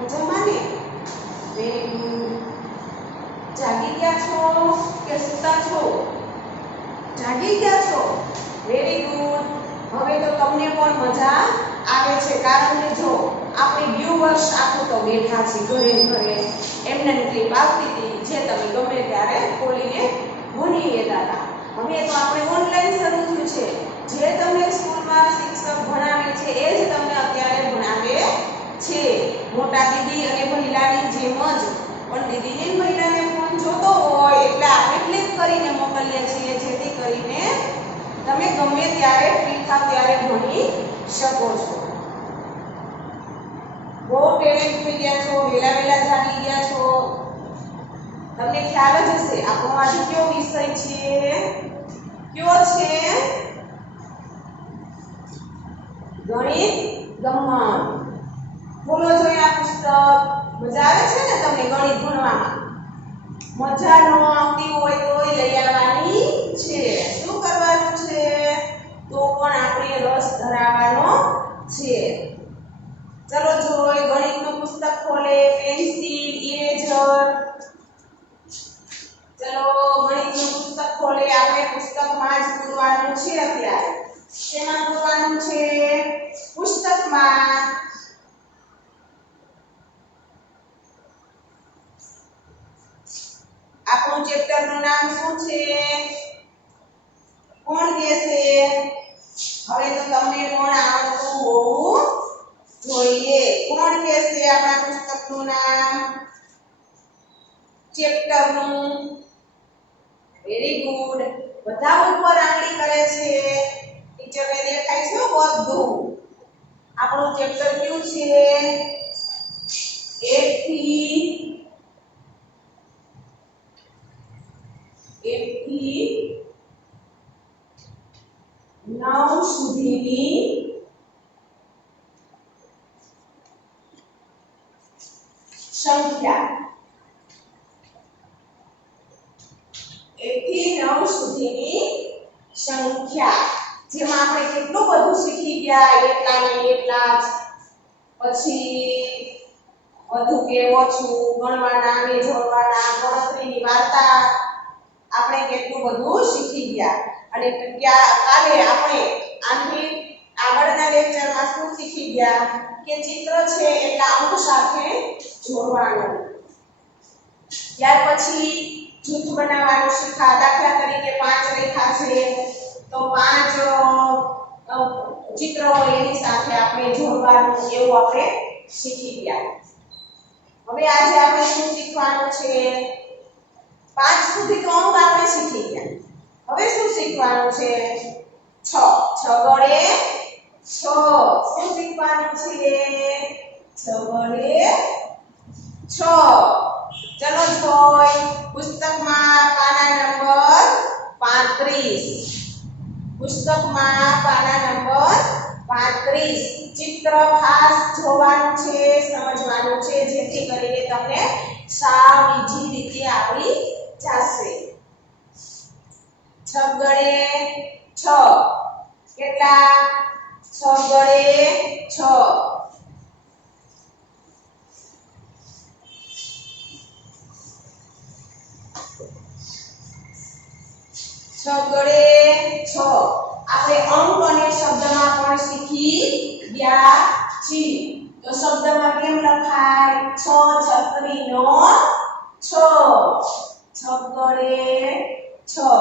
મજામાં ને? Very good. જાગી ગયા છો કે સૂતા છો? જાગી ગયા છો? Very good. હવે તો તમને પણ મજા આવે છે, કારણ કે જો આપણે ગયું વર્ષ આખું તો બેઠા છીએ ઘરે ઘરે. એમને ક્લિપ આવતી હતી જે તમે ગમે ત્યારે ખોલીને ભણી લેતા હતા. હવે તો આપણે ઓનલાઈન શરૂ થયું છે. જે તમને સ્કૂલમાં શિક્ષક ભણાવે છે એ જ તમને અત્યારે ભણાવે છે. મોટા દીદી અને મહિલાની જેમ જ. પણ દીદીને મહિલાને ફોન જોતો હોય એટલે આપણે ક્લિક કરીને મોકલીએ છીએ, જેથી કરીને તમે ગમે ત્યારે ફ્રી થાવ ત્યારે ભણી શકો છો. બહુ ટેલેન્ટ થઈ ગયા છો, વેલા વેલા જાગી ગયા છો. તમને ખ્યાલ જ હશે આપણો આજે કયો વિષય છે? કયો છે? ગણિત ગમ્મત. બોલો જોઈએ આ પુસ્તક. મજા આવે છે ને તમને ગણિત ભણવામાં? મજા ન આવતી હોય તો લઈ આવવાની છે. શું કરવાનું છે? તો પણ આપણે રસ ધરાવવાનો છે. ચલો જોઈ ગણિતનું પુસ્તક ખોલે, પેન્સિલ, ઇરેઝર. ચલો ગણિતનું પુસ્તક ખોલે. આપણે પુસ્તકમાં જ પૂરવાનું છે અત્યારે. શેમાં પૂરવાનું છે? પુસ્તકમાં. આપણું ચેપ્ટરનું નામ શું છે? કોણ કહેશે? હવે તો તમને પણ આવડતું હોવું જોઈએ. કોણ કહેશે આપણા પુસ્તકનું નામ? ચેપ્ટરનું? Very good. બધા ઉપર આંગળી કરે છે. ટીચરને દેખાય છે બધું. આપણું ચેપ્ટર કયું છે? 1 થી 9 સુધીની સંખ્યા. 1 થી 9 સુધીની સંખ્યા. જેમાં આપણે કેટલું બધું શીખી ગયા. એટલા ને એટલા જ. પછી વધુ કે ઓછું, ગણવાના, બે જોડવાના, ગણતરીની વાર્તા. આપણે કેટલું બધું શીખી ગયા. અને કાલે આપણે આથી આગળના લેક્ચરમાં શું શીખી ગયા કે ચિત્ર છે એટલા અંક સાથે જોડવાનું. ત્યાર પછી જૂથ બનાવવાનું શીખ્યા. દાખલા તરીકે 5 રેખા છે તો 5 ચિત્ર હોય એની સાથે આપણે જોડવાનું, એવું આપણે શીખી ગયા. હવે આજે આપણે શું શીખવાનું છે? 5 સુધી તો અંક આપણે શીખી ગયા. હવે શું શીખવાનું છે? 6. 6 વડે 6. શું શીખવાનું છે? 6 વડે 6. ચલો જોઈ પુસ્તકમાં પાના નંબર 35. પુસ્તકમાં પાના નંબર 35. ચિત્ર ખાસ જોવાનું છે, સમજવાનું છે, જેથી કરીને તમને સાવ ઈઝી રીતે આવડી જશે. 6 ગડે 6. કેટલા? 6 ગડે 6. 6 ગડે 6. આપણે અંક અને શબ્દમાં પણ શીખી ગયા છીએ. તો શબ્દમાં કેમ લખાય? 6 છત્રીનો 6. 6 ગડે 6.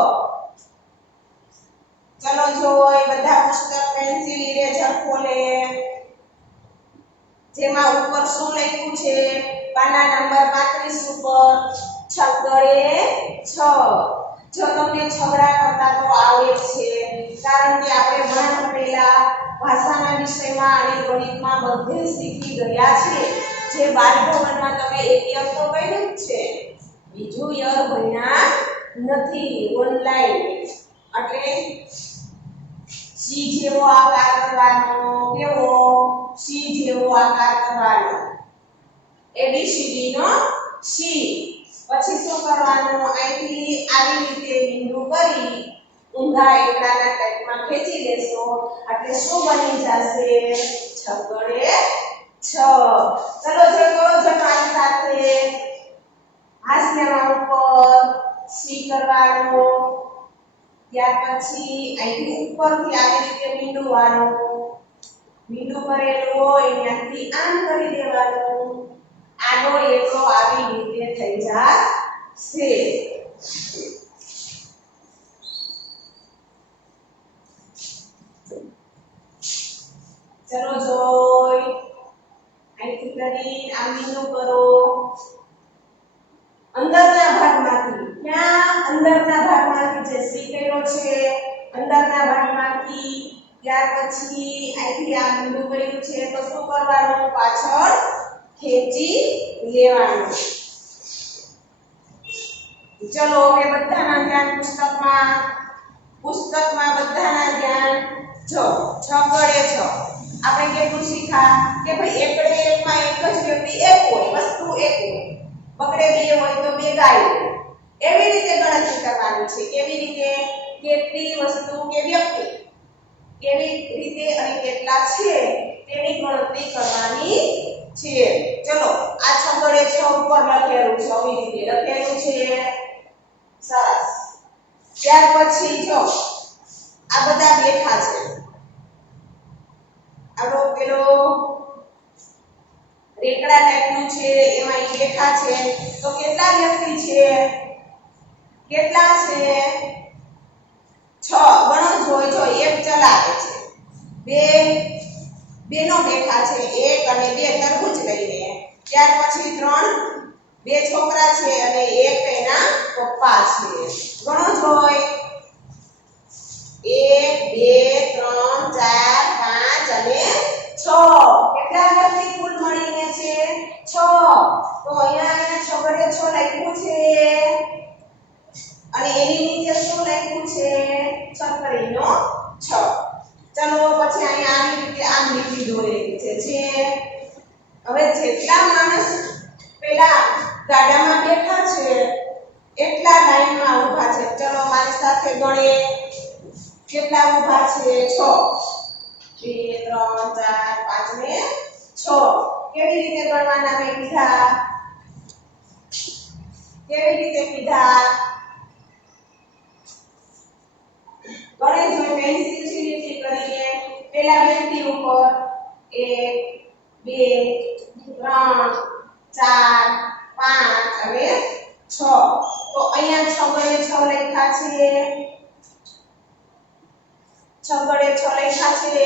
ચલો જોઈ બધા પુસ્તક પેન્સિલ ઇરેઝર ખોલે. જેમાં ઉપર શું લખ્યું છે? પાના નંબર 35 ઉપર 6 ગડે 6. જો તમને છગડા કરતા તો આવડે છે, કારણ કે આપણે ભણતા પહેલા ભાષાના વિષયમાં અને ગણિતમાં બધે શીખી ગયા છે. જે બાલભવનમાં તમે એક યર તો કર્યું જ છે, બીજું યર ભણ્યા નથી ઓનલાઈન. એટલે સી જેવો આકાર કરવાનો. કેવો? સી જેવો આકાર કરવાનો. ABCD નો સી. પછી શું કરવાનું? અહીંથી આવી રીતે બિંદુ કરી ઊંધા એકડાના ટાઈપમાં ખેંચી લેશો એટલે શું બની જશે? 6 ગડે 6 ચલો જો મારી સાથે હાથ લેવાનું ઉપર સી કરવાનું ત્યાર પછી અહીંથી ઉપરથી આવી રીતે મીંડું વાળવું મીંડું કરેલું હોય ત્યાંથી આમ કરી દેવાનું આડો એકડો આવી રીતે થઈ જશે ચલો જોઈ અહીંથી કરી આ મીંડું કરો અંદરના ભાગમાંથી ક્યાં અંદરના ભાગમાંથી જે સી કર્યો છે અંદરના ભાગમાંથી ત્યાર પછી અહીંથી આ મીંડું કર્યું છે તો શું કરવાનું પાછળ ખેંચી લેવાનું ચલો હવે બધાના ધ્યાન પુસ્તકમાં બધાના ધ્યાન જો 6 ગળે 6 આપણે કેટલું શીખા કે ભાઈ એકડે એકમાં એક જ વ્યક્તિ એક હોય વસ્તુ એક હોય બગડે બે હોય તો બે ગાય એવી રીતે ગણતરી કરવાની છે કેવી રીતે કેટલી વસ્તુ કે વ્યક્તિ કેવી રીતે અને કેટલા છે તેની ગણતરી કરવાની છે ચલો આ 6 ગળે 6 ઉપર લખેલું છે આવી રીતે લખેલું છે સરસ ત્યાર પછી જો આ બધા બેઠા છે આપણો પેલો રેકડા ટાઈપનું છે એમાં એ બેઠા છે તો કેટલા વ્યક્તિ છે કેટલા છે 6 ગણો જો એક ચલાવે છે બેનો બેઠા છે એક અને બે તરબૂચ લઈને ત્યાર પછી 2 છોકરા છે અને એક એના પપ્પા છે ગણો જોઈ 1 2 3 4 5 અને 6 કેટલા વ્યક્તિ કુલ મળીને છે 6 તો અહીંયા 6 વડે 6 લખ્યું છે અને એની નીચે શું લખ્યું છે છત્રીનો 6 ચલો પછી અહીંયા આવી રીતે આમ લીટી દોરેલી છે હવે જેટલા માણસ પેલા ગાડામાં બેઠા છે એટલા લાઈનમાં ઊભા છે ચલો મારી સાથે ગણીએ કેટલા ઊભા છે 6 2 3 4 5 ને 6 કેવી રીતે ગણવાના મેં કીધા કેવી રીતે કીધા ગણે જો પેન્સિલ થી લીટી કરીને પેલા વ્યક્તિ ઉપર 1 2 3 4 5 અને 6 તો અહીંયા 6 ગણે 6 લખ્યા છે 6 ગણે 6 લખ્યા છે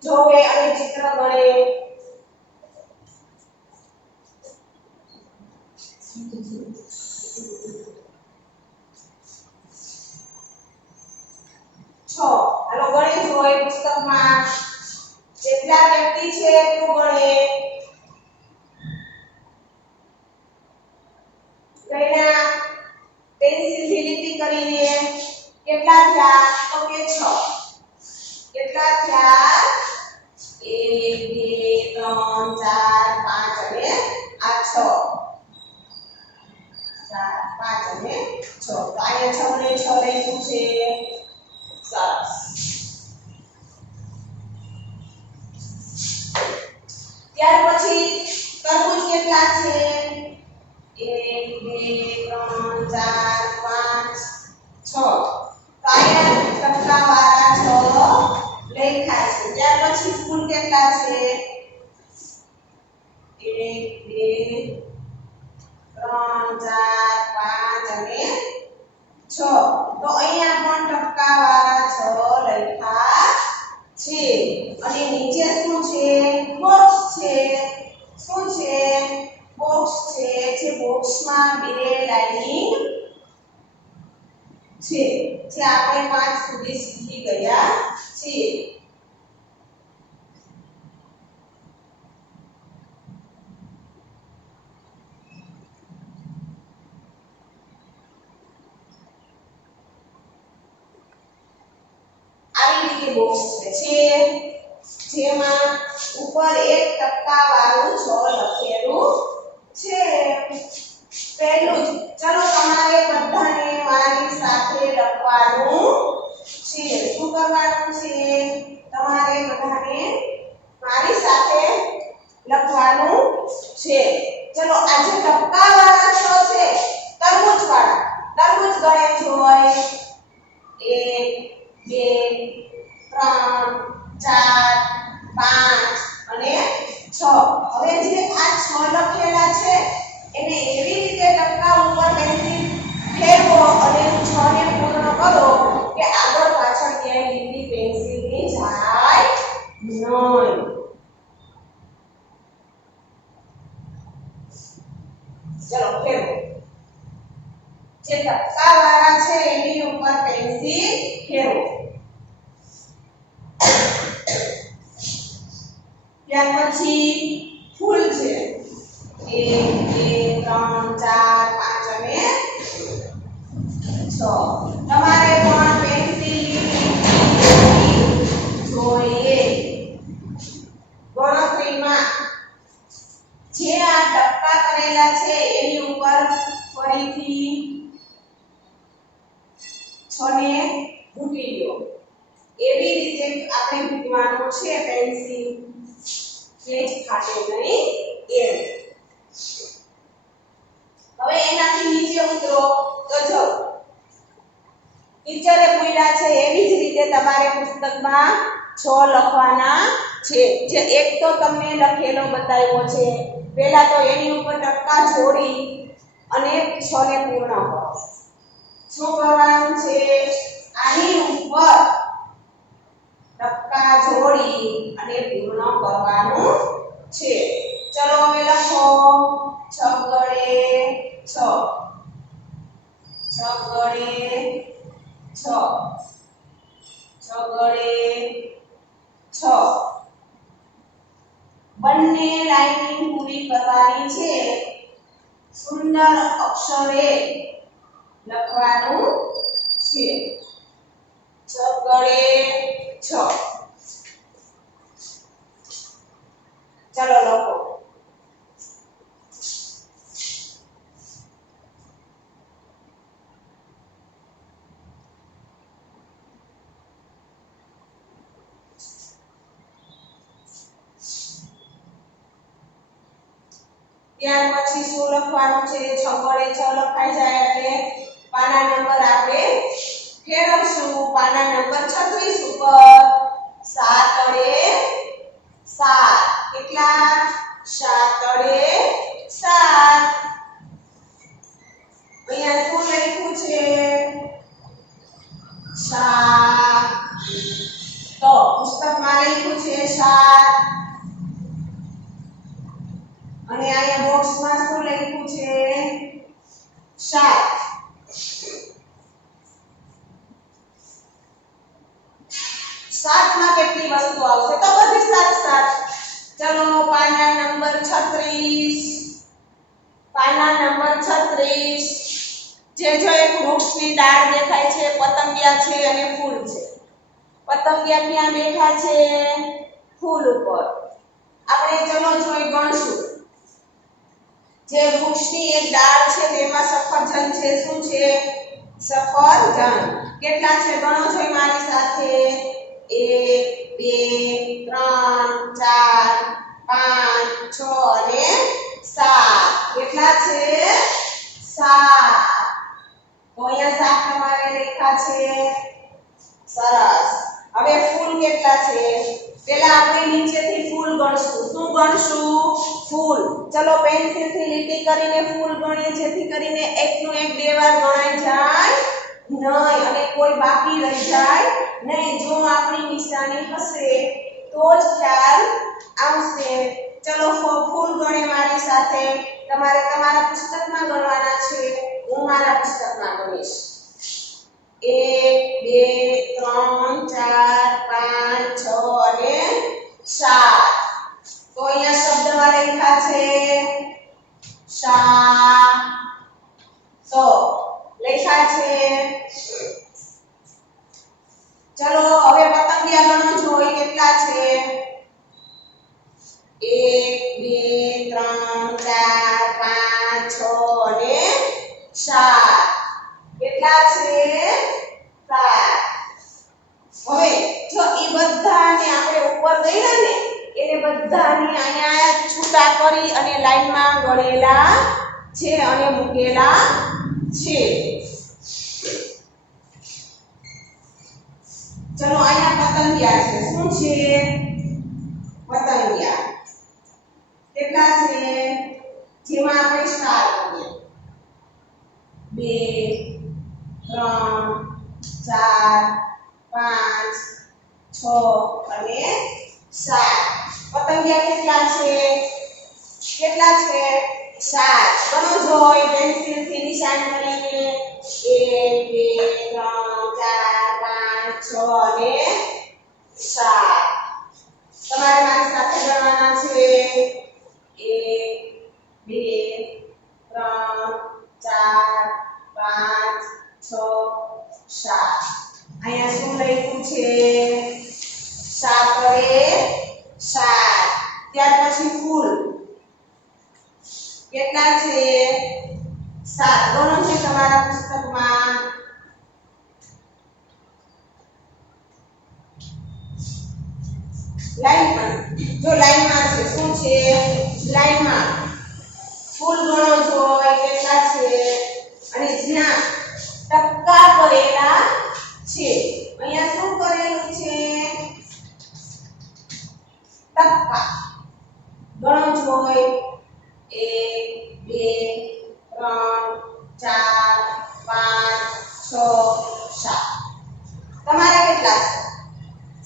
જોવે અને ચિત્ર ગણે હાલો ગણે જોઈ પુસ્તકમાં જેટલા વ્યક્તિ છે એટલું ગણે પહેલા પેન્સિલથી લીટી કરીને કેટલા થયા તો કે 6 કેટલા થયા 1 2 3 4 5 અને આ 6 4 5 અને 6 તો અહીંયા 6 ને 6 લખ્યું છે સરસ ત્યાર પછી તરબૂચ કેટલા છે 1 2 3 4 5 6 તો અહીંયા ટપકાવાળા 6 લખ્યા છે ત્યાર પછી ફૂલ કેટલા છે 1 2 3 4 5 અને 6 તો અહીંયા પણ ટપકાવાળા 6 લખ્યા છે અને નીચે શું છે બોક્સ છે શું છે બોક્સ છે જે બોક્સમાં બે લાઈનિંગ છે જે આપણે 5 સુધી શીખી ગયા છીએ બોક્સ છે જેમાં ઉપર એક ટપકાવાળું 6 લખેલું છે પહેલું ચલો તમારે બધાને મારી સાથે લખવાનું છે શું કરવાનું છે તમારે બધાને મારી સાથે લખવાનું ત્રણ, ચાર, પાંચ અને છ. હવે જે આ છ લખેલા છે એને એવી રીતે ટપકા ઉપર પેન્સિલ ફેરવો અને છ ને પૂર્ણ કરો કે આગળ પાછળ ક્યાંય લીટી પેન્સિલની જાય નહીં. ચલો ફેરવો. જે ટપકા વાળા છે એની ઉપર પેન્સિલ ફેરવો. ત્યાર પછી ફૂલ છે 1 2 3 4 5 અને 6. તમારે પણ પેન્સિલ જોઈએ. ગણતરીમાં જે આ ટપકા કરેલા છે એની ઉપર ફરીથી 6 ને મૂકી દો. એવી રીતે આપણે મૂકવાનું છે પેન્સિલ પેજ ફાટે નહીં એમ. હવે એનાથી નીચે ઉતરો તો જો ટીચરે પૂછ્યા છે એવી જ રીતે તમારે પુસ્તકમાં 6 લખવાના છે. જે એક તો તમને લખેલો બતાવ્યો છે. પહેલા તો એની ઉપર ટપકા જોડી અને 6 ને પૂર્ણ કરો. શું કરવાનું છે? આની ઉપર ટપકા જોડી અને પૂર્ણ કરવાનું છે. ચલો હવે લખો 6 ગળે 6, 6 ગળે 6, 6 ગળે 6. બંને લાઈન પૂરી કરવાની છે. સુંદર અક્ષરે લખવાનું છે. 6 ગળે 6. ચલો લખો. ત્યાર પછી શું લખવાનું છે? 6 ગળે 6 લખાઈ જાય એટલે પાના નંબર આપણે ફેરવશું. પાના નંબર 36 ઉપર 7 અડે 7. કેટલા? 7 અડે 7. અહીંયા શું લખ્યું છે? 7. તો પુસ્તકમાં લખ્યું છે 7 અને અહીંયા બોક્સમાં શું લખ્યું છે? 7. 7 માં કેટલી વસ્તુ આવશે? તો બધી 7 7. ચલો પાના નંબર 36. પાના નંબર 36. જે જો એક વૃક્ષની ડાળ દેખાય છે, પતંગિયા છે અને ફૂલ છે. પતંગિયા ક્યાં બેઠા છે? ફૂલ ઉપર. આપણે ચલો જોઈ ગણશું. જે વૃક્ષની એક ડાળ છે તેમાં સફરજન છે. શું છે? સફરજન. કેટલા છે? ગણો જોઈ મારી સાથે. 1 2 3 4 5 6 અને 7. કેટલા છે? 7. તો અહીંયા 7 તમારે લખ્યા છે. સરસ. હવે ફૂલ કેટલા છે? પહેલા આપણે નીચેથી ફૂલ ગણશું. શું ગણશું? ફૂલ. ચલો પેન્સિલથી લીટી કરીને ફૂલ ગણીએ જેથી કરીને એકનું એક બે વાર ગણાઈ જાય નહીં અને કોઈ બાકી રહી જાય નહીં. જો આપણી નિશાની હશે તો જ ખ્યાલ આવશે. ચલો ફૂલ ગણે મારી સાથે. તમારે તમારા પુસ્તકમાં ગણવાના છે. હું મારા પુસ્તકમાં ગણીશ. 1 2 3 4 5 6 અને 7. તો અહીંયા શબ્દમાં લખ્યા છે 7. તો લખ્યા છે. ચલો હવે પતંગિયા ગણો જોઈ કેટલા છે? 1 2 3 4 5 6 અને 7. કેટલા છે? 7. હવે જો એ બધાને આપણે ઉપર ગણ્યા ને એને બધાને અહીંયા છૂટા કરી અને લાઈનમાં ગણેલા છે અને મૂકેલા છે. ચલો અહીંયા પતંગિયા છે. શું છે? પતંગિયા. કેટલા છે? જેમાં આપણે સ્ટાર કરીએ. 2 3 4 5 6 અને 7. પતંગિયા કેટલા છે? કેટલા છે? 7. ગણો જોઈ પેન્સિલ થી નિશાન કરીને. 1 2 3 4 5 6 અને 7. તમારે મારી સાથે ગણવાના છે. 1 2 3 4 5 6 7. અહીંયા શું લખ્યું છે? 7 વડે 7. ત્યાર પછી ફૂલ કેટલા છે? 7. ગણો છે તમારા પુસ્તકમાં. લાઈનમાં જો લાઈનમાં છે. શું છે? લાઈનમાં ફૂલ ગણો જોઈએ કેટલા છે? અને જ્યાં ટપકા કરેલા છે. અહીંયા શું કરેલું છે? ટપકા. ગણો જોઈએ 1 2 3 4 5 6 7. તમારે કેટલા છે?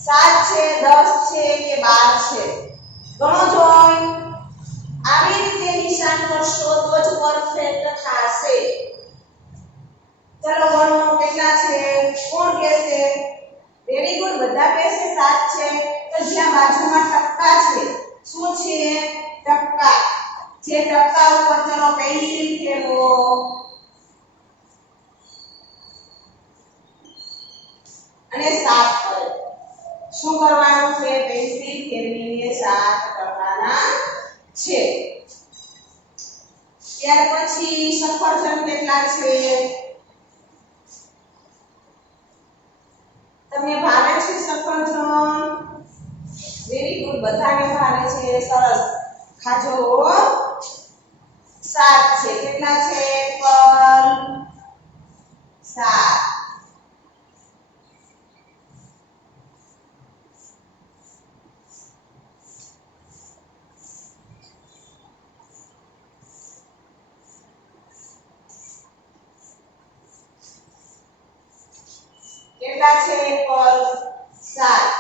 7 છે, 10 છે કે 12 છે? ગણો જોઈ. આવી રીતે નિશાન કરશો તો જ પરફેક્ટ થશે. ચલો ગણો કેટલા છે? કોણ કહેશે? Very good. બધા કહેશે 7 છે. તો જ્યાં બાજુમાં ટપકા છે. શું છે? ટપકા. જે ટપકા ઉપર ચલો પેન્સિલ ફેરવો. અને 7 કરો. શું કરવાનું છે? પેન્સિલ ફેરવીને 7 કરવાના છે. ત્યાર પછી સફરજન કેટલા છે? તમને ભાવે છે સફરજન? Very good. બધાને ભાવે છે. સરસ. ખાજો. 7 છે. કેટલા છે? પર 7. કેટલા છે? પર 7.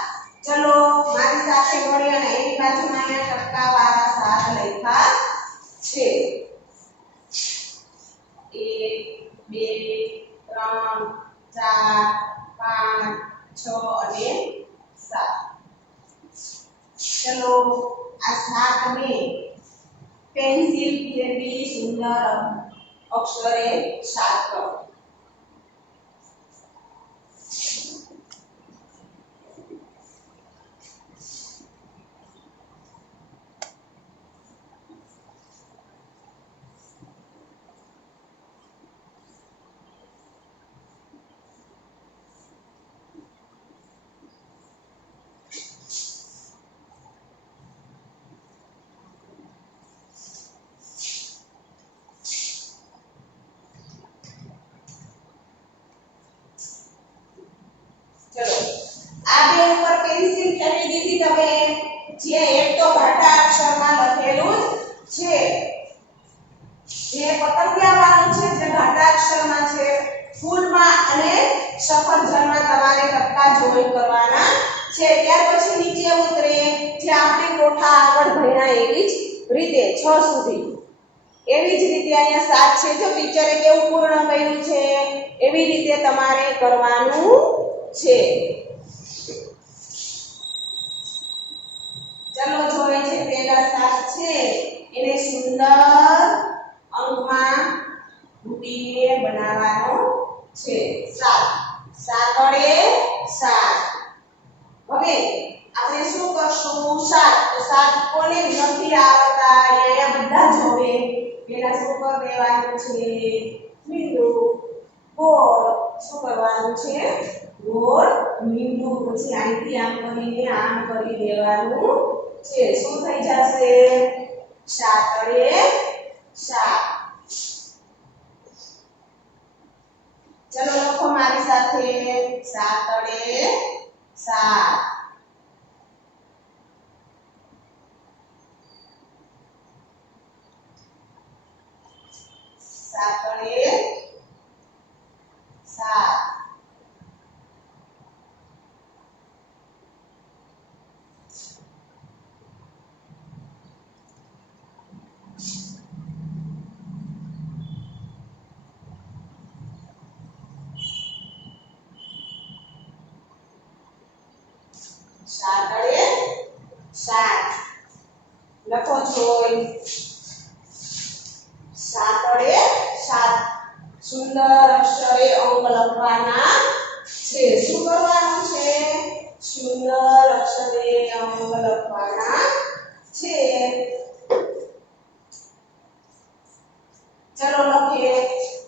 ચલો મારી સાથે ગણી અને એની બાજુમાં અહીંયા ટપકા વાળા 7 લખ્યા છે. 1 2 3 4 5 6 અને 7. ચલો આ 7 ને પેન્સિલ ફેરવી સુંદર અક્ષરે 7 કરો. ચલો આ બે ઉપર પેન્સિલ ફેરવી દીધી તમે. જે એક તો ઘાટા અક્ષરમાં લખેલું જ છે. જે પતંગિયા વાળું છે જે ઘાટા અક્ષરમાં છે. ફૂલમાં અને સફરજનમાં તમારે ટપકા જોઈન કરવાના છે. ત્યાર પછી નીચે ઉતરે જે આપણે કોઠા આગળ ભણ્યા એવી જ રીતે 6 સુધી. એવી જ રીતે અહીંયા 7 છે. જો ટીચરે કેવું પૂર્ણ કર્યું છે એવી રીતે તમારે કરવાનું છે. ચલો જોઈએ છે પેલા 7 છે એને સુંદર અંકમાં મૂકીને બનાવવાનો છે. 7 વડે 7. હવે આપણે શું કરશું? 7 તો 7 કોને નથી આવડતા? અહીંયા બધા જ હવે પેલા શું કરી દેવાનું છે? મીંડું ગોળ. શું કરવાનું છે? ગોળ મીંડું. પછી અહીંથી આમ કરીને આમ કરી દેવાનું છે. શું થઈ જશે? 7 વડે 7. ચલો લખો મારી સાથે 7 વડે સાત સાતડે સાત સાતડે સાત લખો જોઈ સાતડે સાત સુંદર અક્ષરે અંક લખવાના છે શું કરવાનું છે સુંદર અક્ષરે અંક લખવાના છે ચલો લખીએ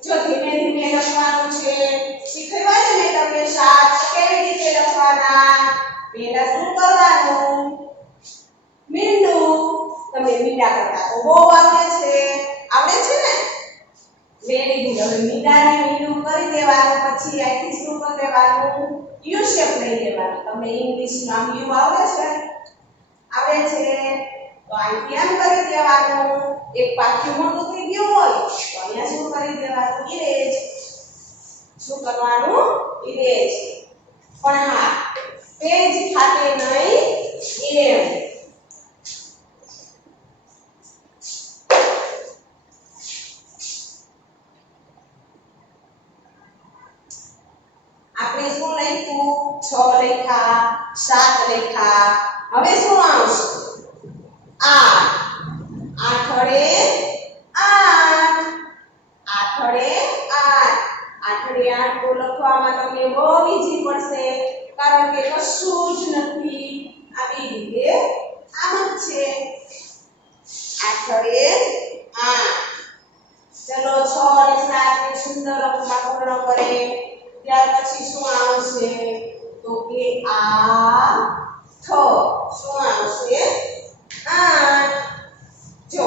જો ધીમે ધીમે લખવાનું છે શીખવાડે ને તમને સાત કેવી રીતે લખવાના પહેલા શું કરવાનું મીંડું તમે મીંડા કરતા તો બહુ આવડે છે ને વેરી ગુડ હવે મીંડાને મીંડું કરી દેવાનું પછી અહીંથી શું કરી દેવાનું યુ શેપ લઈ લેવાનું તમને ઇંગ્લિશમાં યુ આવડે છે તો અહીંથી આમ કરી દેવાનું એક પાક્યું મોટું થઈ ગયું હોય તો અહીંયા શું કરી દેવાનું ઇરેજ શું કરવાનું ઇરેજ પણ હા પેજ ખાતે નહીં એમ આપણે શું લખ્યું 6 લખ્યા 7 લખ્યા હવે શું આવશે 8 આઠડે 8 આઠડે 8 તો લખવામાં તમને બહુ ઈઝી પડશે કારણ કે કશું જ નથી આવી રીતે આમ જ છે આઠડે 8 ચલો 6 અને 7 ને સુંદર અક્ષરમાં પૂર્ણ કરે ત્યાર પછી શું આવશે તો કે આઠ શું આવશે 8 જો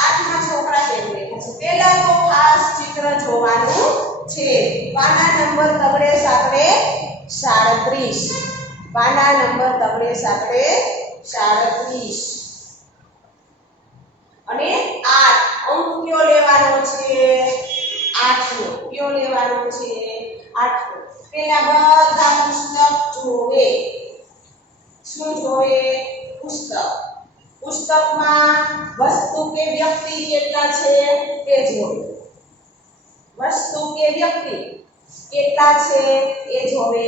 8 માં છોકરા કેમ દેખાય છે પહેલા તો ખાસ ચિત્ર જોવાનું છે પાના નંબર તગડે સાકડે 37 પાના નંબર તગડે સાકડે 37 અને 8 અંક કયો લેવાનો છે 8 નો કયો લેવાનો છે 8 પેલા બધા પુસ્તક જોવે શું જોવે પુસ્તકમાં વસ્તુ કે વ્યક્તિ કેટલા છે તે જોવે વસ્તુ કે વ્યક્તિ કેટલા છે એ જોવે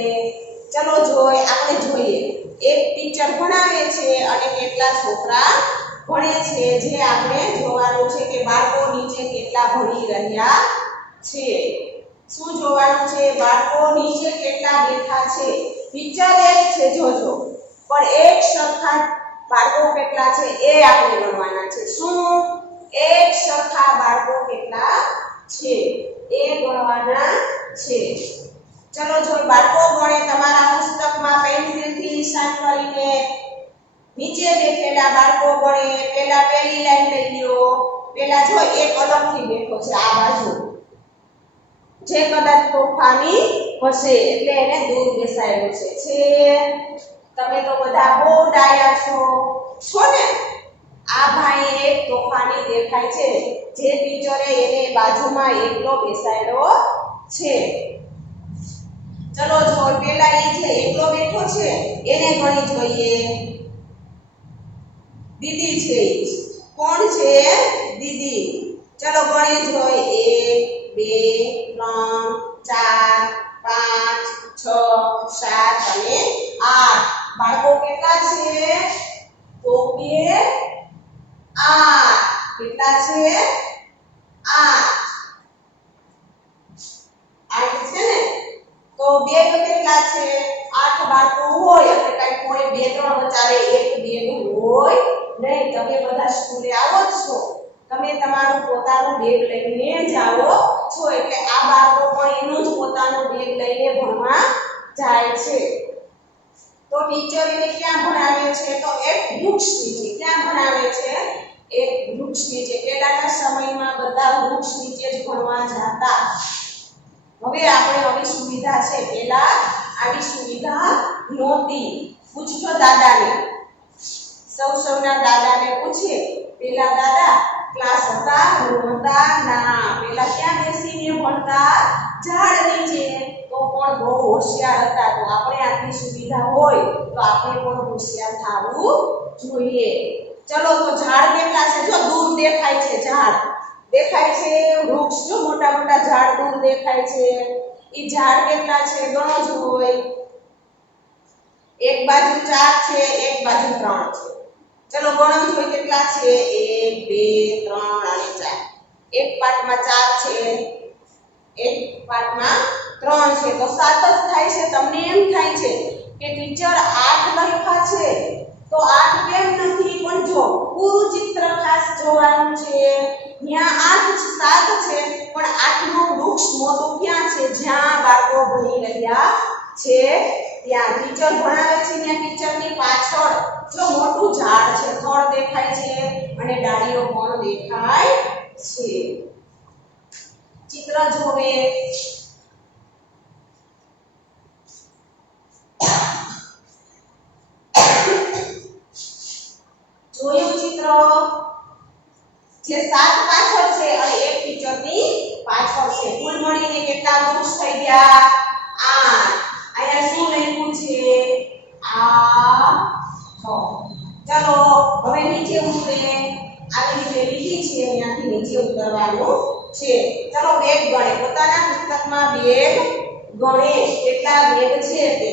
ચલો આપણે જોઈએ એક ટીચર ભણાવે છે અને કેટલા છોકરા ભણે છે જે આપણે જોવાનું છે કે બાળકો નીચે કેટલા ભણી રહ્યા છે શું જોવાનું છે બાળકો નીચે કેટલા બેઠા છે ટીચર એક છે જોજો પણ એક સરખા બાળકો કેટલા છે એ આપણે ગણવાના છે શું એક સરખા બાળકો કેટલા છે એ ગણવાના છે ચલો જો બાળકો ગણે તમારા પુસ્તકમાં પેન્સિલથી નિશાન કરીને નીચે બેઠેલા બાળકો ગણે પહેલા પહેલી લાઈન લઈ લો પહેલા જો એક અલગથી બેઠો છે આ બાજુ જે કદાચ તોફાની હશે એટલે એને દૂર બેસાડ્યો છે તમે તો બધા બહુ ડાયા છો ને આ ભાઈ એક તોફાની દેખાય છે જે ટીચરે એને બાજુમાં એકલો બેસાડ્યો છે ચલો જો પહેલા એ જે એકલો બેઠો છે એને ગણી જોઈએ દીદી છે કોણ છે દીદી ચલો ગણી જોઈ 1 2 3 4 5 6 7 અને 8 બાળકો કેટલા છે તો કે 8 કેટલા છે 8 છે ને તો બેગ કેટલા છે 8 બાળકો હોય એટલે કઈ કોઈ 2 3 બચારે એક બેગ હોય નહીં તમે બધા સ્કૂલે આવો છો તમે તમારું પોતાનું બેગ લઈને જાઓ છો એટલે આ બાળકો પણ એનું જ પોતાનું બેગ લઈને ભણવા જાય છે તો ટીચર એને ક્યાં ભણાવે છે તો એક વૃક્ષ નીચે ક્યાં ભણાવે છે એક વૃક્ષ નીચે પહેલાના સમયમાં બધા વૃક્ષ નીચે જ ભણવા જતા હવે આપણે આવી સુવિધા છે પહેલા આવી સુવિધા નહોતી. પૂછજો દાદાને. સૌના દાદાને પૂછીએ. પેલા દાદા ક્લાસ હતા નહોતા? ના, પેલા ક્યાં બેસીને ભણતા? ઝાડ નીચે. તો પણ બહુ હોશિયાર હતા. તો આપણે આટલી સુવિધા હોય તો આપણે પણ હોશિયાર થવું જોઈએ. ચલો તો ઝાડ કેટલા છે? જો દૂર દેખાય છે ઝાડ. દેખાય છે વૃક્ષ, જો મોટા મોટા ઝાડ દૂર દેખાય છે. ઈ ઝાડ કેટલા છે? ગણો જ હોય. એક બાજુ 4 છે, એક બાજુ 3 છે. ચલો ગણો જ હોય કેટલા છે? 1 2 3 અને 4. એક પાર્ટમાં 4 છે, એક પાર્ટમાં 3 છે, તો 7 જ થાય છે. તમને એમ થાય છે કે ટીચર 8 લખ્યા છે, તો 8 કેમ નથી? પણ જો પૂરું ચિત્ર ખાસ જોવાનું છે. ત્યાં 8 7 છે, પણ 8નું વૃક્ષ મોટું ક્યાં છે? જ્યાં બાળકો ભણી રહ્યા છે ત્યાં. ટીચર ભણાવે છે ત્યાં ટીચરની પાછળ જો મોટું ઝાડ છે, થડ દેખાય છે અને ડાળીઓ પણ દેખાય છે. ચિત્ર જોવે. જોયું ચિત્ર? જે 7 પાછળ છે અને એક ટીચરની પાછળ છે. કુલ મળીને કેટલા વૃક્ષ થઈ ગયા? 8. અહીંયા શું લખ્યું છે? આ 6. ચલો હવે નીચે ઉતરે. આવી રીતે લીધી છે, અહીંયાથી નીચે ઉતરવાનું છે. ચલો બેગ ગણે. પોતાના પુસ્તકમાં બેગ ગણે. કેટલા બેગ છે તે.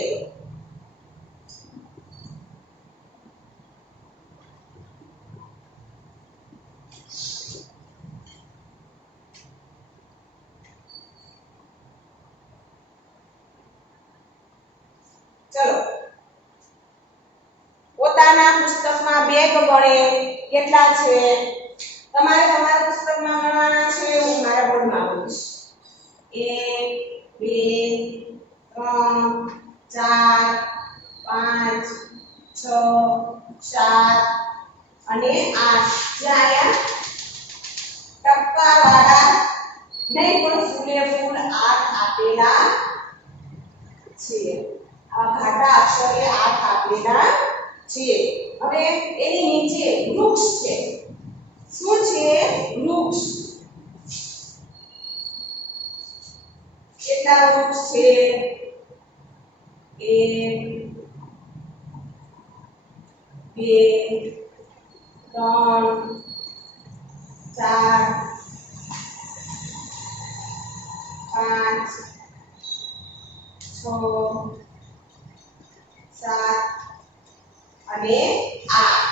ચલો પોતાના પુસ્તકમાં બેગ ગણે. કેટલા છે? તમારે તમારા પુસ્તકમાં ગણવાના છે. હું મારા બોર્ડમાં ગણીશ. 1 2 3 4 5 6 7 અને 8. જ્યાં ટપકાવાળા નહીં પણ ફૂલે ફૂલ 8 આપેલા છે. આ ઘાટા અક્ષરે 8 આપેલા છે. હવે એની નીચે વૃક્ષ છે. શું છે? વૃક્ષ. કેટલા વૃક્ષ છે? 1 2 3 4 5 6 7 અને 8.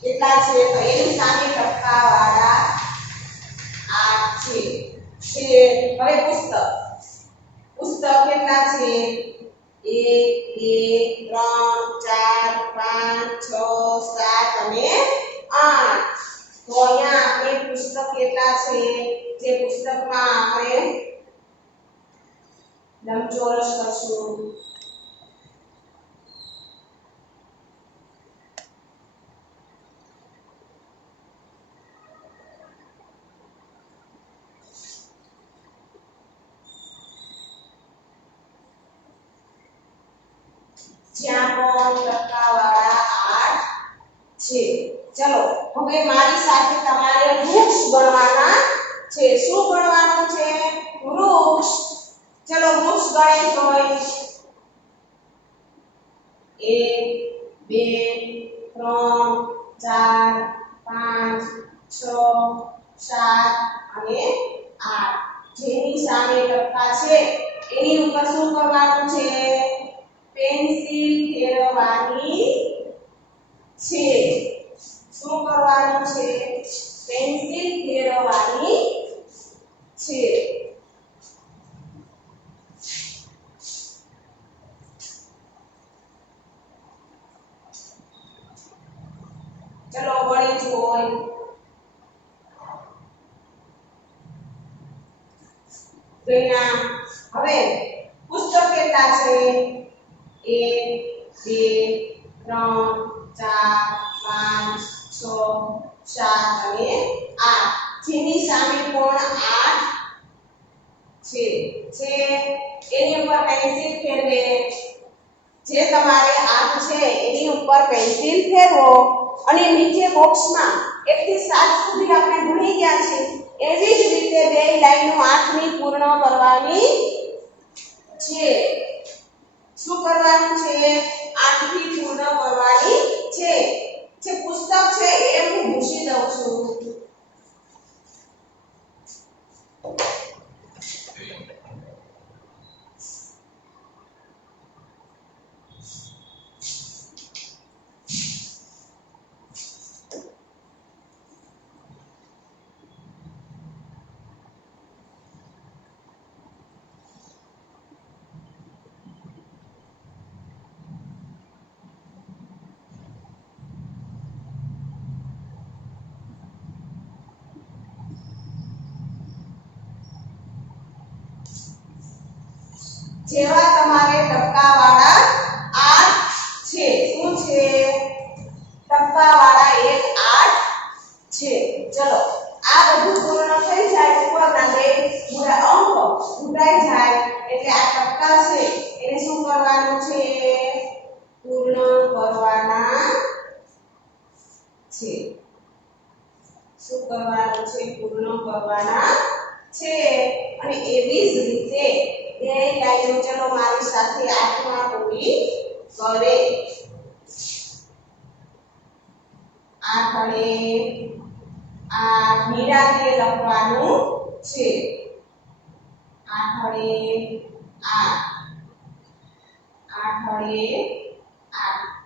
કેટલા છે? તો એની સામે ટપકાવાળા 8 છે. હવે પુસ્તક. પુસ્તક કેટલા છે? 1 2 3 4 5 6 7 અને 8. તો અહીંયા આપણે પુસ્તક કેટલા છે? જે પુસ્તકમાં આપણે લંબચોરસ કરશું. જ્યાં પણ ટપકાવાળા 8 છે. ચલો હવે મારી સાથે તમારે વૃક્ષ ગણવાના છે. શું ગણવાનું છે? વૃક્ષ. ચલો વૃક્ષ ગણે જોઈ. 1 2 3 4 5 6 7 અને 8. જેની સામે ટપકા છે એની ઉપર શું કરવાનું છે? પેન્સિલ ફેરવવાની છે. શું કરવાનું છે? પેન્સિલ ફેરવવાની છે. ચલો ગણી જોઈ. હવે પુસ્તક કેટલા છે? 1 2 3 4 5 6 7 અને 8. જેની સામે પણ 8 છે. એની ઉપર પેન્સિલ ફેરવે. જે તમારે આંખ છે એની ઉપર પેન્સિલ ફેરવો અને નીચે બોક્સમાં 1 થી 7 સુધી આપણે ભણી ગયા છે એવી જ રીતે બે લાઈનો આંખની પૂર્ણ કરવાની છે. શું કરવાનું છે? આંખની પૂર્ણ કરવાની છે. જે પુસ્તક છે એ હું ભૂસી દઉં છું. જેવા તમારે ટપકાવાળા 8 છે. શું છે? ટપકાવાળા 1 8 છે. ચલો આ બધું પૂર્ણ થઈ જાય ઉપરના બે પૂરા અંક ઉડાઈ જાય એટલે આ ટપકા છે એને શું કરવાનું છે? પૂર્ણ કરવાના છે. શું કરવાનું છે? પૂર્ણ કરવાના છે. અને એવી જ રીતે બે લાઈનો ચલો મારી સાથે આઠમાં પૂરી કરે. આખરે આ નિરાતે લખવાનું છે. આખરે આખરે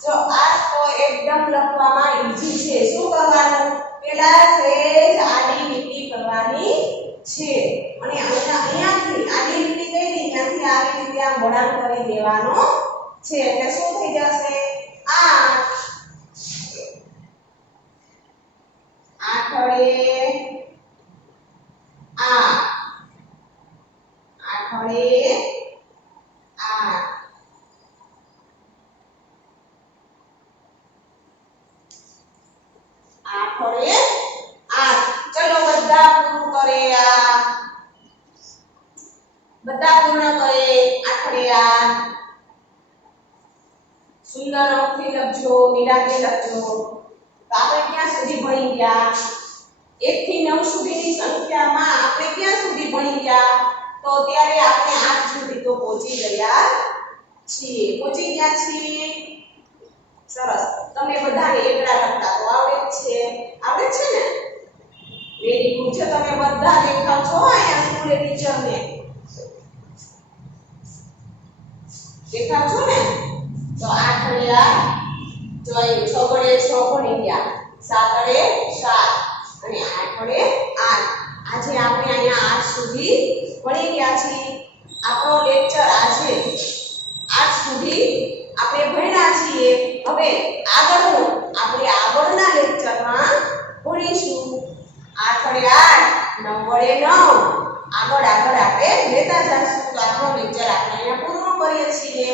જો આ તો એકદમ લખવામાં ઈઝી છે. શું કરવાનું? પેલા સેજ આડી લીટી કરવાની છે અને અહીંયાથી આડી લીટી કરી ત્યાંથી આવી રીતે આમ વળાંક કરી દેવાનો છે એટલે શું થઈ જશે? આખરે ચલો બધા પૂરું કરે. બધા પૂર્ણ કરે. આખરે સુંદર અંકથી લખજો, નિરાતે લખજો. તો આપણે ક્યાં સુધી ભણી ગયા? 1 થી 9 સુધીની સંખ્યામાં આપણે ક્યાં સુધી ભણી ગયા? તો અત્યારે આપણે 8 સુધી તો પહોંચી ગયા છીએ. સરસ. તમને બધાને એકડા લખતા તો આવડે જ છે. આવડે છે ને? Very good. જો તમે બધા દેખાવ છો અહીંયા સ્કૂલે ટીચરને દેખાવ છો ને? તો 8 ઘડિયા જો 6 ઘડિયે 6 ભણી ગયા, 7 ઘડિયે 7 અને 8 ઘડિયે 8. આજે આપણે અહીંયા 8 સુધી ભણી ગયા છીએ. આપણો લેક્ચર આજે 8 સુધી આપણે ભણ્યા છીએ. હવે આગળનું આપણે આગળના લેક્ચરમાં ભણીશું. 8 ઘડિયે 8, 9 ઘડિયે 9. આગળ આપણે લેતા જઈશું. તો આપણો લેક્ચર આપણે અહીંયા પૂર્ણ કરીએ છીએ.